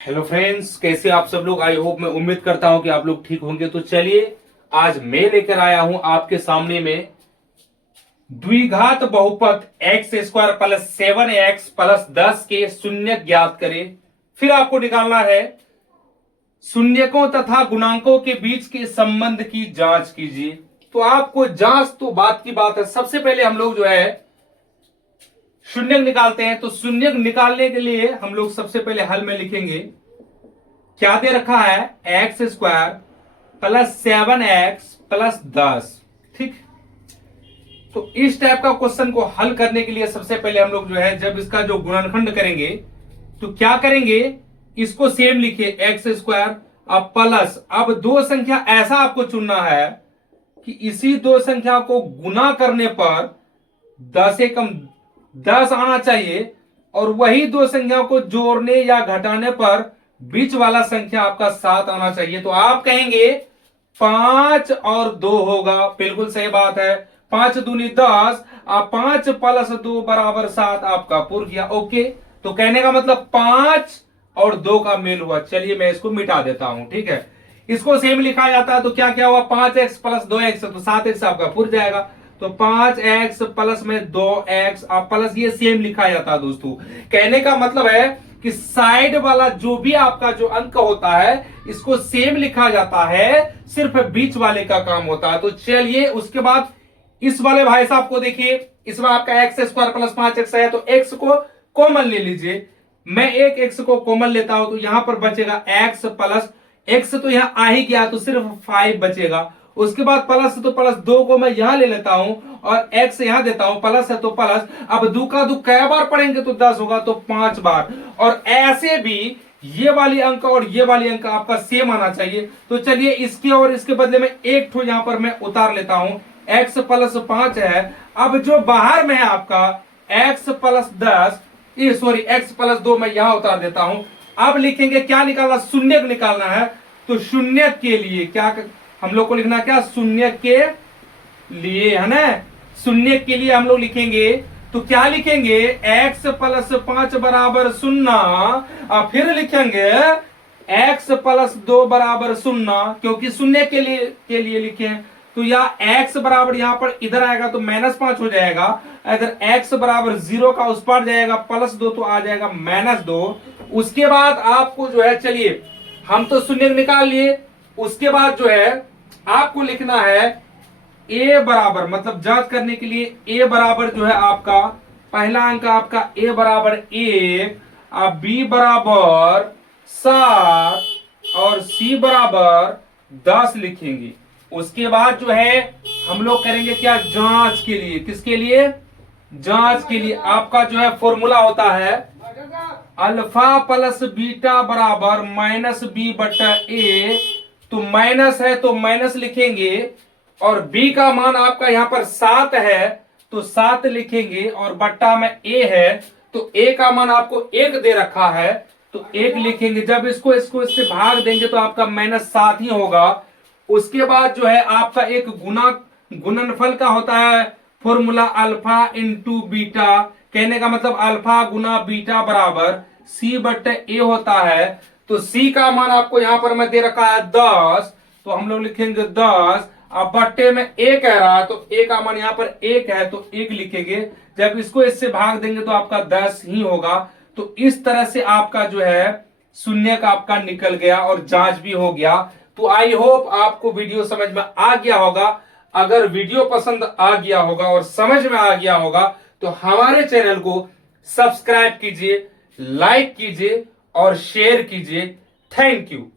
Hello friends, कैसे आप सब लोग। आई होप, मैं उम्मीद करता हूं कि आप लोग ठीक होंगे। तो चलिए, आज मैं लेकर आया हूं आपके सामने में द्विघात बहुपद x square plus 7x plus 10 के शून्य ज्ञात करें। फिर आपको निकालना है शून्यकों तथा गुणांकों के बीच के संबंध की जांच कीजिए। तो आपको जांच तो बात की बात है। सबसे पहले हम लोग जो है शून्य निकालते हैं। तो शून्य निकालने के लिए हम लोग सबसे पहले हल में लिखेंगे, क्या दे रखा है, x square plus 7x plus 10। ठीक, तो इस टाइप का क्वेश्चन को हल करने के लिए सबसे पहले हम लोग जो है जब इसका जो गुणनखंड करेंगे तो क्या करेंगे, इसको सेम लिखिए एक्स स्क्वायर अब प्लस, अब दो संख्या ऐसा आपको चुनना है कि इसी दो संख्या को गुना करने पर 10 एकम 10 आना चाहिए, और वही दो संख्या को जोड़ने या घटाने पर बीच वाला संख्या आपका 7 आना चाहिए। तो आप कहेंगे 5 और 2 होगा। बिल्कुल सही बात है, 5 दूनी 10, आप 5 प्लस 2 बराबर 7 आपका पूर गया। ओके, तो कहने का मतलब 5 और 2 का मेल हुआ। चलिए मैं इसको मिटा देता हूं। ठीक है, इसको सेम लिखा जाता है तो क्या क्या हुआ, 5x प्लस 2x, तो 7x आपका पूर जाएगा। तो 5x प्लस में 2x आप प्लस, ये सेम लिखा जाता है दोस्तों। कहने का मतलब है कि साइड वाला जो भी आपका जो अंक होता है इसको सेम लिखा जाता है, सिर्फ बीच वाले का काम होता है। तो चलिए उसके बाद इस वाले भाई साहब को देखिए, इसमें आपका एक्स स्क्वायर प्लस 5x है, तो x को कॉमन ले लीजिए। मैं एक x को कॉमन लेता हूं तो यहां पर बचेगा x प्लस x, तो यहां आ ही गया तो सिर्फ 5 बचेगा। उसके बाद प्लस, तो प्लस 2 को मैं यहां ले लेता हूं और x यहां देता हूं, प्लस है तो प्लस। अब 2 का 2 कै बार पढ़ेंगे तो 10 होगा, तो 5 बार। और ऐसे भी ये वाली अंक और ये वाली अंक आपका सेम आना चाहिए। तो चलिए इसके और इसके बदले में एक ठो यहां पर मैं उतार लेता हूं, x प्लस 5 है। अब जो बाहर में है आपका x plus 10, sorry x plus 2 मैं यहां उतार देता हूं। अब लिखेंगे क्या निकालना, शून्य निकालना है। तो शून्य के लिए क्या हम लोग को लिखना, क्या शून्य के लिए, है ना। शून्य के लिए हम लोग लिखेंगे तो क्या लिखेंगे, x प्लस 5 बराबर 0। फिर लिखेंगे x प्लस 2 बराबर 0, क्योंकि शून्य के लिए लिखे हैं। तो या x बराबर यहां पर इधर आएगा तो -5 हो जाएगा, अगर x बराबर 0 का उस पार जाएगा +2 तो आ जाएगा -2। उसके बाद आपको जो है, चलिए हम तो शून्य निकाल लिए, उसके बाद जो है आपको लिखना है a बराबर, मतलब जांच करने के लिए a बराबर जो है आपका पहला अंक आपका a बराबर 1, b बराबर 7 और c बराबर 10 लिखेंगे। उसके बाद जो है हम लोग करेंगे क्या, जांच के लिए, किसके लिए, जांच के लिए आपका जो है फॉर्मूला होता है अल्फा प्लस बीटा बराबर -b बटा a। तो माइनस है तो माइनस लिखेंगे, और b का मान आपका यहां पर 7 है तो 7 लिखेंगे, और बट्टा में a है तो a का मान आपको 1 दे रखा है तो 1 लिखेंगे। जब इसको इससे भाग देंगे तो आपका -7 ही होगा। उसके बाद जो है आपका एक गुणनफल का होता है फॉर्मूला अल्फा इंटू बीटा। कहने का मतलब अल्फा गुना बीटा बराबर c बट्टे a होता है। तो c का मान आपको यहां पर मैं दे रखा है 10, तो हम लोग लिखेंगे 10। अब बट्टे में a कह रहा है तो a का मान यहां पर 1 है तो 1 लिखेंगे। जब इसको इससे भाग देंगे तो आपका 10 ही होगा। तो इस तरह से आपका जो है शून्य का आपका निकल गया और जांच भी हो गया। तो आई होप आपको वीडियो समझ में आ गया होगा। अगर वीडियो पसंद आ गया होगा और समझ में आ गया होगा तो हमारे चैनल को सब्सक्राइब कीजिए, लाइक कीजिए और शेयर कीजिए। Thank you.